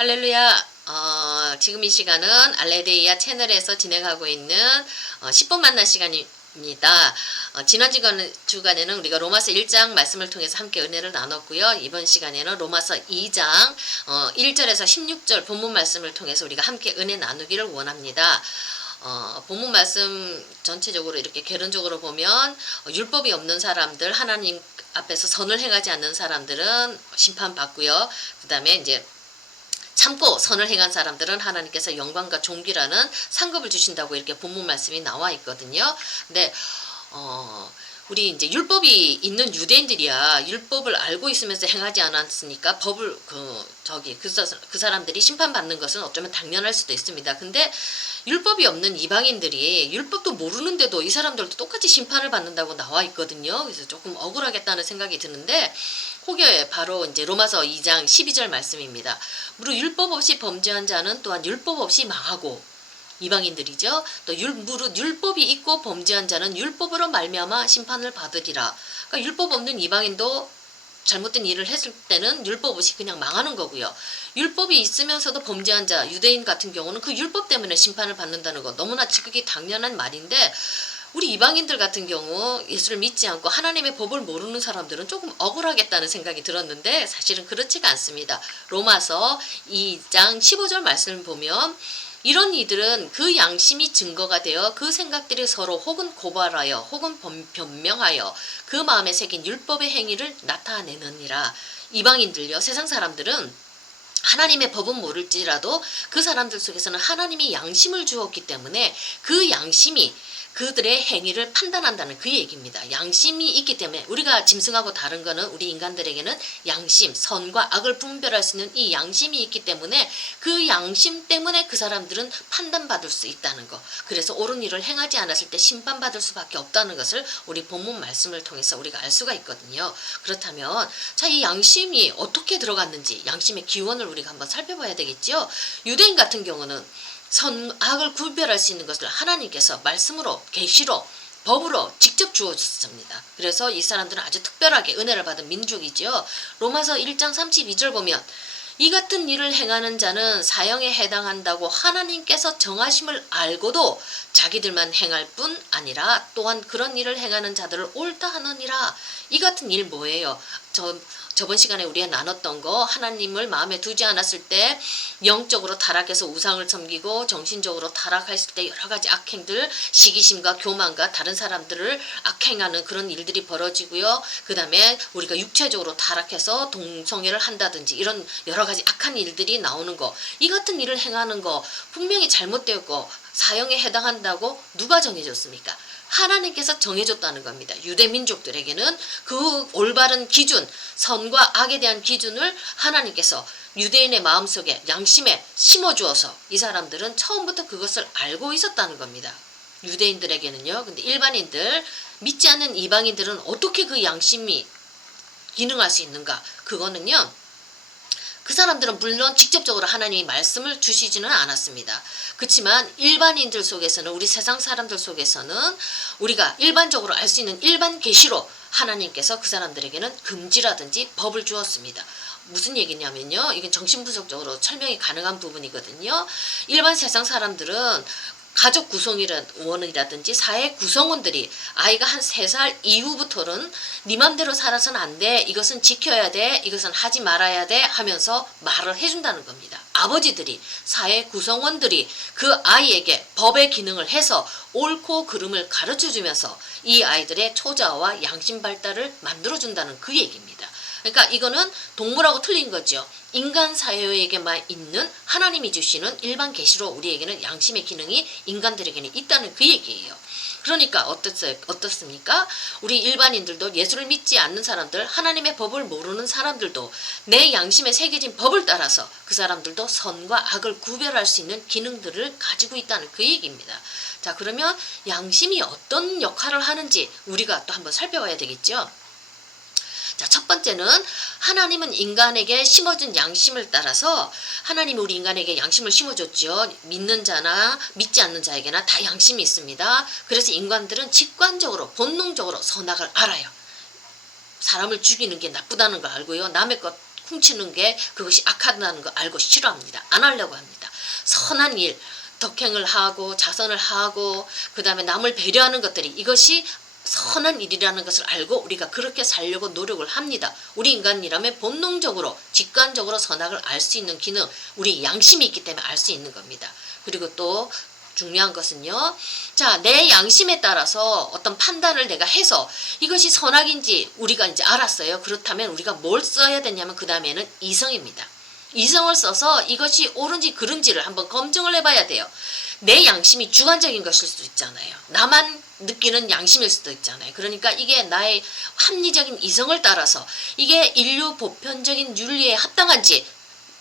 할렐루야. 지금 이 시간은 알레데이아 채널에서 진행하고 있는 10분 만난 시간입니다. 지난 주간에는 우리가 로마서 1장 말씀을 통해서 함께 은혜를 나눴고요. 이번 시간에는 로마서 2장 1절에서 16절 본문 말씀을 통해서 우리가 함께 은혜 나누기를 원합니다. 본문 말씀 전체적으로 이렇게 개론적으로 보면 율법이 없는 사람들, 하나님 앞에서 선을 행하지 않는 사람들은 심판받고요. 그 다음에 이제 참고 선을 행한 사람들은 하나님께서 영광과 존귀라는 상급을 주신다고 이렇게 본문 말씀이 나와 있거든요. 근데 우리 이제 율법이 있는 유대인들이야 율법을 알고 있으면서 행하지 않았으니까 법을 그 사람들이 심판받는 것은 어쩌면 당연할 수도 있습니다. 근데 율법이 없는 이방인들이 율법도 모르는데도 이 사람들도 똑같이 심판을 받는다고 나와 있거든요. 그래서 조금 억울하겠다는 생각이 드는데 그게 바로 이제 로마서 2장 12절 말씀입니다. 무릇 율법 없이 범죄한 자는 또한 율법 없이 망하고, 이방인들이죠. 또 무릇 율법이 있고 범죄한 자는 율법으로 말미암아 심판을 받으리라. 그러니까 율법 없는 이방인도 잘못된 일을 했을 때는 율법 없이 그냥 망하는 거고요. 율법이 있으면서도 범죄한 자, 유대인 같은 경우는 그 율법 때문에 심판을 받는다는 거 너무나 지극히 당연한 말인데, 우리 이방인들 같은 경우 예수를 믿지 않고 하나님의 법을 모르는 사람들은 조금 억울하겠다는 생각이 들었는데 사실은 그렇지가 않습니다. 로마서 2장 15절 말씀을 보면 이런 이들은 그 양심이 증거가 되어 그 생각들이 서로 혹은 고발하여 혹은 변명하여 그 마음에 새긴 율법의 행위를 나타내느니라. 이방인들요, 세상 사람들은 하나님의 법은 모를지라도 그 사람들 속에서는 하나님이 양심을 주었기 때문에 그 양심이 그들의 행위를 판단한다는 그 얘기입니다. 양심이 있기 때문에 우리가 짐승하고 다른 거는 우리 인간들에게는 양심, 선과 악을 분별할 수 있는 이 양심이 있기 때문에 그 양심 때문에 그 사람들은 판단받을 수 있다는 거. 그래서 옳은 일을 행하지 않았을 때 심판받을 수밖에 없다는 것을 우리 본문 말씀을 통해서 우리가 알 수가 있거든요. 그렇다면 자, 이 양심이 어떻게 들어갔는지 양심의 기원을 우리가 한번 살펴봐야 되겠죠. 유대인 같은 경우는 선악을 구별할 수 있는 것을 하나님께서 말씀으로, 계시로, 법으로 직접 주어줬습니다. 그래서 이 사람들은 아주 특별하게 은혜를 받은 민족이지요. 로마서 1장 32절 보면 이 같은 일을 행하는 자는 사형에 해당한다고 하나님께서 정하심을 알고도 자기들만 행할 뿐 아니라 또한 그런 일을 행하는 자들을 옳다 하느니라. 이 같은 일 뭐예요? 저번 시간에 우리가 나눴던 거, 하나님을 마음에 두지 않았을 때 영적으로 타락해서 우상을 섬기고 정신적으로 타락했을 때 여러 가지 악행들, 시기심과 교만과 다른 사람들을 악행하는 그런 일들이 벌어지고요. 그 다음에 우리가 육체적으로 타락해서 동성애를 한다든지 이런 여러 가지 악한 일들이 나오는 거, 이 같은 일을 행하는 거 분명히 잘못되었고 사형에 해당한다고 누가 정해줬습니까? 하나님께서 정해줬다는 겁니다. 유대 민족들에게는 그 올바른 기준, 선과 악에 대한 기준을 하나님께서 유대인의 마음속에 양심에 심어주어서 이 사람들은 처음부터 그것을 알고 있었다는 겁니다. 유대인들에게는요. 근데 일반인들, 믿지 않는 이방인들은 어떻게 그 양심이 기능할 수 있는가? 그거는요, 그 사람들은 물론 직접적으로 하나님이 말씀을 주시지는 않았습니다. 그렇지만 일반인들 속에서는, 우리 세상 사람들 속에서는 우리가 일반적으로 알 수 있는 일반 계시로 하나님께서 그 사람들에게는 금지라든지 법을 주었습니다. 무슨 얘기냐면요, 이건 정신분석적으로 설명이 가능한 부분이거든요. 일반 세상 사람들은 가족 구성원이라든지 사회 구성원들이 아이가 한 3살 이후부터는 네 맘대로 살아서는 안 돼, 이것은 지켜야 돼, 이것은 하지 말아야 돼 하면서 말을 해준다는 겁니다. 아버지들이, 사회 구성원들이 그 아이에게 법의 기능을 해서 옳고 그름을 가르쳐주면서 이 아이들의 초자와 양심 발달을 만들어준다는 그 얘기입니다. 그러니까 이거는 동물하고 틀린 거죠. 인간 사회에게만 있는 하나님이 주시는 일반 계시로 우리에게는 양심의 기능이 인간들에게는 있다는 그 얘기예요. 그러니까 어떻습니까? 우리 일반인들도, 예수를 믿지 않는 사람들, 하나님의 법을 모르는 사람들도 내 양심에 새겨진 법을 따라서 그 사람들도 선과 악을 구별할 수 있는 기능들을 가지고 있다는 그 얘기입니다. 자, 그러면 양심이 어떤 역할을 하는지 우리가 또 한번 살펴봐야 되겠죠. 자, 첫 번째는 하나님은 인간에게 심어준 양심을 따라서, 하나님이 우리 인간에게 양심을 심어줬죠. 믿는 자나 믿지 않는 자에게나 다 양심이 있습니다. 그래서 인간들은 직관적으로, 본능적으로 선악을 알아요. 사람을 죽이는 게 나쁘다는 걸 알고요. 남의 것 훔치는 게 그것이 악하다는 거 알고 싫어합니다. 안 하려고 합니다. 선한 일, 덕행을 하고 자선을 하고 그 다음에 남을 배려하는 것들이 이것이 선한 일이라는 것을 알고 우리가 그렇게 살려고 노력을 합니다. 우리 인간이라면 본능적으로 직관적으로 선악을 알 수 있는 기능, 우리 양심이 있기 때문에 알 수 있는 겁니다. 그리고 또 중요한 것은요. 자, 내 양심에 따라서 어떤 판단을 내가 해서 이것이 선악인지 우리가 이제 알았어요. 그렇다면 우리가 뭘 써야 되냐면 그 다음에는 이성입니다. 이성을 써서 이것이 옳은지 그른지를 한번 검증을 해봐야 돼요. 내 양심이 주관적인 것일 수도 있잖아요. 나만 느끼는 양심일 수도 있잖아요. 그러니까 이게 나의 합리적인 이성을 따라서 이게 인류 보편적인 윤리에 합당한지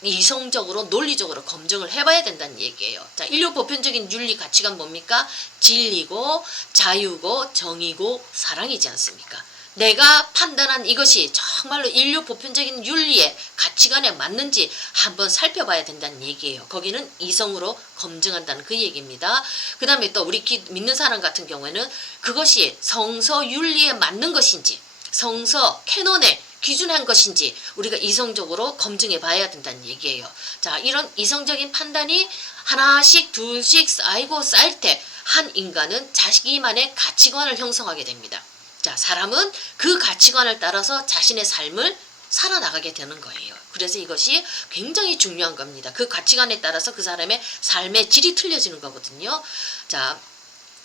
이성적으로 논리적으로 검증을 해봐야 된다는 얘기예요. 자, 인류 보편적인 윤리 가치관 뭡니까? 진리고 자유고 정의고 사랑이지 않습니까? 내가 판단한 이것이 정말로 인류 보편적인 윤리의 가치관에 맞는지 한번 살펴봐야 된다는 얘기예요. 거기는 이성으로 검증한다는 그 얘기입니다. 그 다음에 또 우리 믿는 사람 같은 경우에는 그것이 성서 윤리에 맞는 것인지 성서 캐논에 기준한 것인지 우리가 이성적으로 검증해 봐야 된다는 얘기예요. 자, 이런 이성적인 판단이 하나씩 둘씩 쌓이고 쌓일 때 한 인간은 자기만의 가치관을 형성하게 됩니다. 자, 사람은 그 가치관을 따라서 자신의 삶을 살아나가게 되는 거예요. 그래서 이것이 굉장히 중요한 겁니다. 그 가치관에 따라서 그 사람의 삶의 질이 틀려지는 거거든요. 자,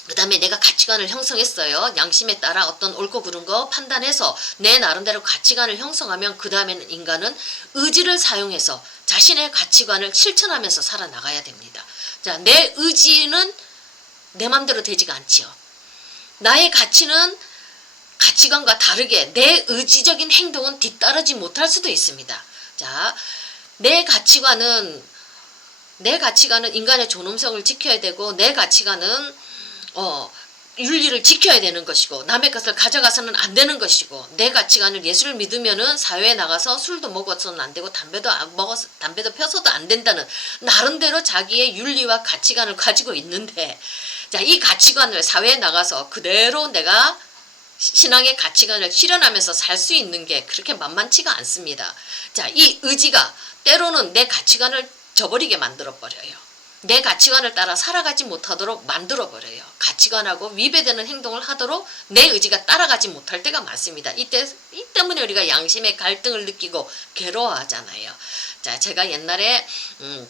그 다음에 내가 가치관을 형성했어요. 양심에 따라 어떤 옳고 그른 거 판단해서 내 나름대로 가치관을 형성하면 그 다음에는 인간은 의지를 사용해서 자신의 가치관을 실천하면서 살아나가야 됩니다. 자, 내 의지는 내 맘대로 되지가 않지요. 나의 가치는 가치관과 다르게 내 의지적인 행동은 뒤따르지 못할 수도 있습니다. 자, 내 가치관은 인간의 존엄성을 지켜야 되고 내 가치관은 윤리를 지켜야 되는 것이고 남의 것을 가져가서는 안 되는 것이고 내 가치관을 예수를 믿으면은 사회에 나가서 술도 먹어서는 안 되고 담배도 펴서도 안 된다는 나름대로 자기의 윤리와 가치관을 가지고 있는데 자, 이 가치관을 사회에 나가서 그대로 내가 신앙의 가치관을 실현하면서 살 수 있는 게 그렇게 만만치가 않습니다. 자, 이 의지가 때로는 내 가치관을 저버리게 만들어버려요. 내 가치관을 따라 살아가지 못하도록 만들어버려요. 가치관하고 위배되는 행동을 하도록 내 의지가 따라가지 못할 때가 많습니다. 이 때문에 우리가 양심의 갈등을 느끼고 괴로워하잖아요. 자, 제가 옛날에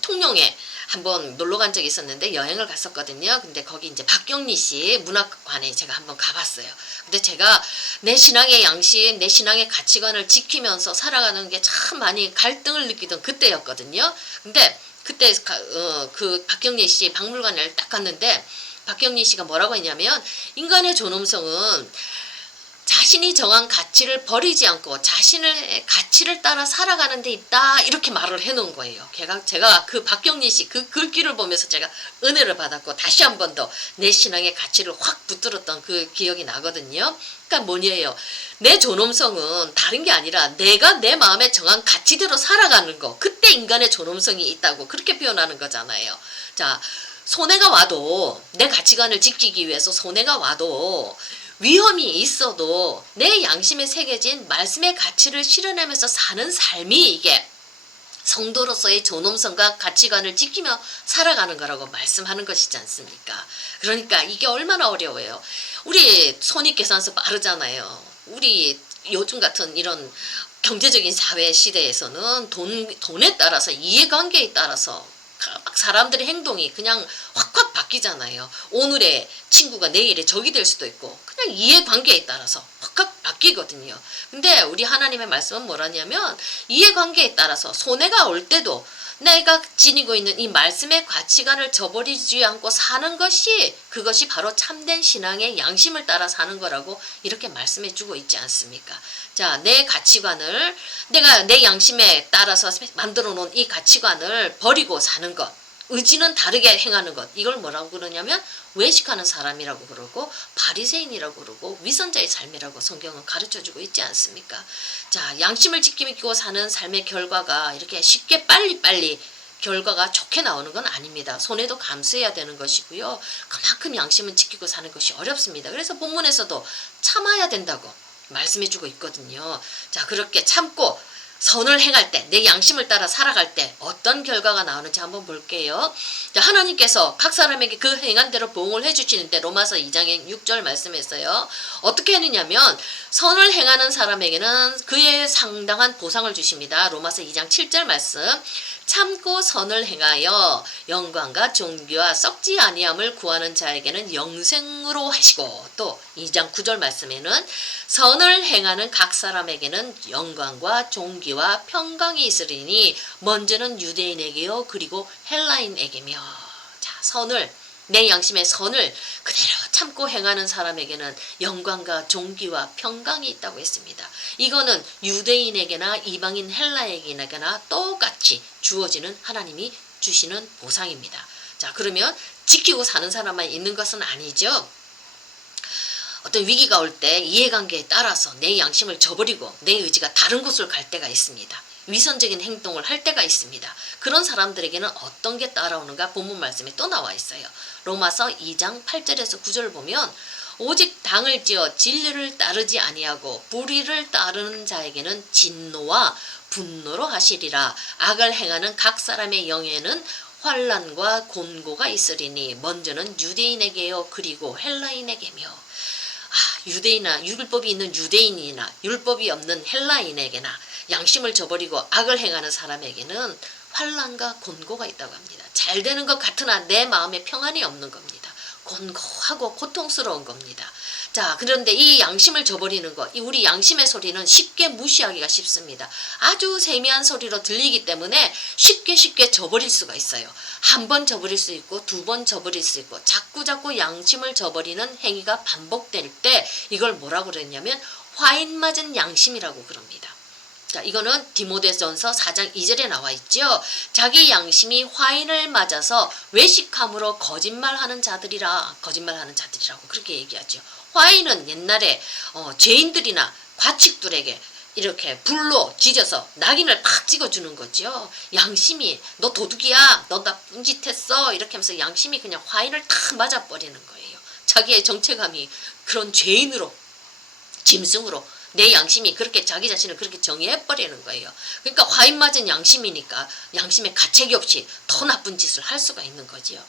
통영에 한번 놀러 간 적이 있었는데 여행을 갔었거든요. 근데 거기 이제 박경리 씨 문학관에 제가 한번 가봤어요. 근데 제가 내 신앙의 양심, 내 신앙의 가치관을 지키면서 살아가는 게 참 많이 갈등을 느끼던 그때였거든요. 근데 그때 그 박경리 씨 박물관을 딱 갔는데 박경리 씨가 뭐라고 했냐면 인간의 존엄성은 자신이 정한 가치를 버리지 않고 자신의 가치를 따라 살아가는 데 있다 이렇게 말을 해놓은 거예요. 제가 그 박경리 씨 그 글귀를 보면서 제가 은혜를 받았고 다시 한 번 더 내 신앙의 가치를 확 붙들었던 그 기억이 나거든요. 그러니까 뭐냐예요. 내 존엄성은 다른 게 아니라 내가 내 마음에 정한 가치대로 살아가는 거. 그때 인간의 존엄성이 있다고 그렇게 표현하는 거잖아요. 자, 손해가 와도 내 가치관을 지키기 위해서 손해가 와도 위험이 있어도 내 양심에 새겨진 말씀의 가치를 실현하면서 사는 삶이 이게 성도로서의 존엄성과 가치관을 지키며 살아가는 거라고 말씀하는 것이지 않습니까? 그러니까 이게 얼마나 어려워요. 우리 손익계산서 빠르잖아요. 우리 요즘 같은 이런 경제적인 사회 시대에서는 돈에 따라서 이해관계에 따라서 막 사람들의 행동이 그냥 확확 바뀌잖아요. 오늘의 친구가 내일의 적이 될 수도 있고 그냥 이해관계에 따라서 확확 바뀌거든요. 근데 우리 하나님의 말씀은 뭐라냐면 이해관계에 따라서 손해가 올 때도 내가 지니고 있는 이 말씀의 가치관을 저버리지 않고 사는 것이 그것이 바로 참된 신앙의 양심을 따라 사는 거라고 이렇게 말씀해 주고 있지 않습니까? 자, 내 가치관을 내가 내 양심에 따라서 만들어 놓은 이 가치관을 버리고 사는 것, 의지는 다르게 행하는 것, 이걸 뭐라고 그러냐면 외식하는 사람이라고 그러고 바리새인이라고 그러고 위선자의 삶이라고 성경은 가르쳐주고 있지 않습니까? 자, 양심을 지키고 사는 삶의 결과가 이렇게 쉽게 빨리빨리 결과가 좋게 나오는 건 아닙니다. 손해도 감수해야 되는 것이고요. 그만큼 양심을 지키고 사는 것이 어렵습니다. 그래서 본문에서도 참아야 된다고 말씀해주고 있거든요. 자, 그렇게 참고 선을 행할 때, 내 양심을 따라 살아갈 때 어떤 결과가 나오는지 한번 볼게요. 자, 하나님께서 각 사람에게 그 행한 대로 보응을 해주시는데 로마서 2장 6절 말씀에서요. 어떻게 했느냐면 선을 행하는 사람에게는 그에 상당한 보상을 주십니다. 로마서 2장 7절 말씀. 참고 선을 행하여 영광과 존귀와 썩지 아니함을 구하는 자에게는 영생으로 하시고, 또 2장 9절 말씀에는 선을 행하는 각 사람에게는 영광과 존귀와 평강이 있으리니 먼저는 유대인에게요 그리고 헬라인에게며. 자, 선을, 내 양심의 선을 그대로 참고 행하는 사람에게는 영광과 존귀와 평강이 있다고 했습니다. 이거는 유대인에게나 이방인 헬라인에게나 똑같이 주어지는 하나님이 주시는 보상입니다. 자, 그러면 지키고 사는 사람만 있는 것은 아니죠. 어떤 위기가 올 때 이해관계에 따라서 내 양심을 저버리고 내 의지가 다른 곳을 갈 때가 있습니다. 위선적인 행동을 할 때가 있습니다. 그런 사람들에게는 어떤 게 따라오는가 본문 말씀에 또 나와 있어요. 로마서 2장 8절에서 9절을 보면 오직 당을 지어 진리를 따르지 아니하고 불의를 따르는 자에게는 진노와 분노로 하시리라. 악을 행하는 각 사람의 영에는 환난과 곤고가 있으리니 먼저는 유대인에게요 그리고 헬라인에게며. 유대인이나 율법이 있는 유대인이나 율법이 없는 헬라인에게나 양심을 저버리고 악을 행하는 사람에게는 환난과 곤고가 있다고 합니다. 잘 되는 것 같으나 내 마음에 평안이 없는 겁니다. 곤고하고 고통스러운 겁니다. 자, 그런데 이 양심을 저버리는 것, 우리 양심의 소리는 쉽게 무시하기가 쉽습니다. 아주 세미한 소리로 들리기 때문에 쉽게 저버릴 수가 있어요. 한 번 저버릴 수 있고 두 번 저버릴 수 있고 자꾸 양심을 저버리는 행위가 반복될 때 이걸 뭐라고 그랬냐면 화인 맞은 양심이라고 그럽니다. 자, 이거는 디모데전서 4장 2절에 나와 있죠. 자기 양심이 화인을 맞아서 외식함으로 거짓말하는 자들이라고 그렇게 얘기하죠. 화인은 옛날에 죄인들이나 과칙들에게 이렇게 불로 지져서 낙인을 팍 찍어주는 거죠. 양심이 너 도둑이야, 너 나쁜 짓 했어 이렇게 하면서 양심이 그냥 화인을 탁 맞아버리는 거예요. 자기의 정체감이 그런 죄인으로, 짐승으로 내 양심이 그렇게 자기 자신을 그렇게 정의해버리는 거예요. 그러니까 화인 맞은 양심이니까 양심에 가책이 없이 더 나쁜 짓을 할 수가 있는 거지요.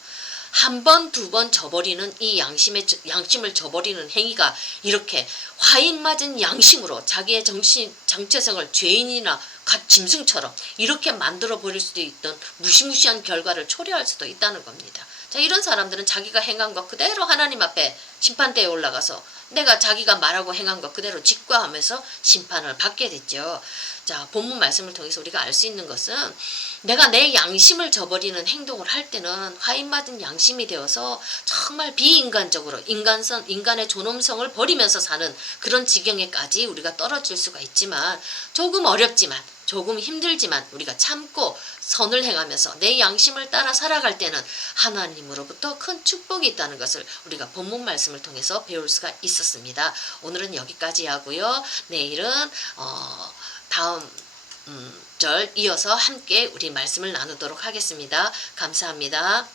한 번, 두 번 저버리는 이 양심을 저버리는 행위가 이렇게 화인 맞은 양심으로 자기의 정체성을 죄인이나 짐승처럼 이렇게 만들어 버릴 수도 있던 무시무시한 결과를 초래할 수도 있다는 겁니다. 자, 이런 사람들은 자기가 행한 것 그대로 하나님 앞에 심판대에 올라가서 내가 자기가 말하고 행한 것 그대로 직과하면서 심판을 받게 됐죠. 자, 본문 말씀을 통해서 우리가 알 수 있는 것은 내가 내 양심을 저버리는 행동을 할 때는 화인맞은 양심이 되어서 정말 비인간적으로 인간의 존엄성을 버리면서 사는 그런 지경에까지 우리가 떨어질 수가 있지만 조금 어렵지만 조금 힘들지만 우리가 참고 선을 행하면서 내 양심을 따라 살아갈 때는 하나님으로부터 큰 축복이 있다는 것을 우리가 본문 말씀을 통해서 배울 수가 있었습니다. 오늘은 여기까지 하고요. 내일은 다음 절 이어서 함께 우리 말씀을 나누도록 하겠습니다. 감사합니다.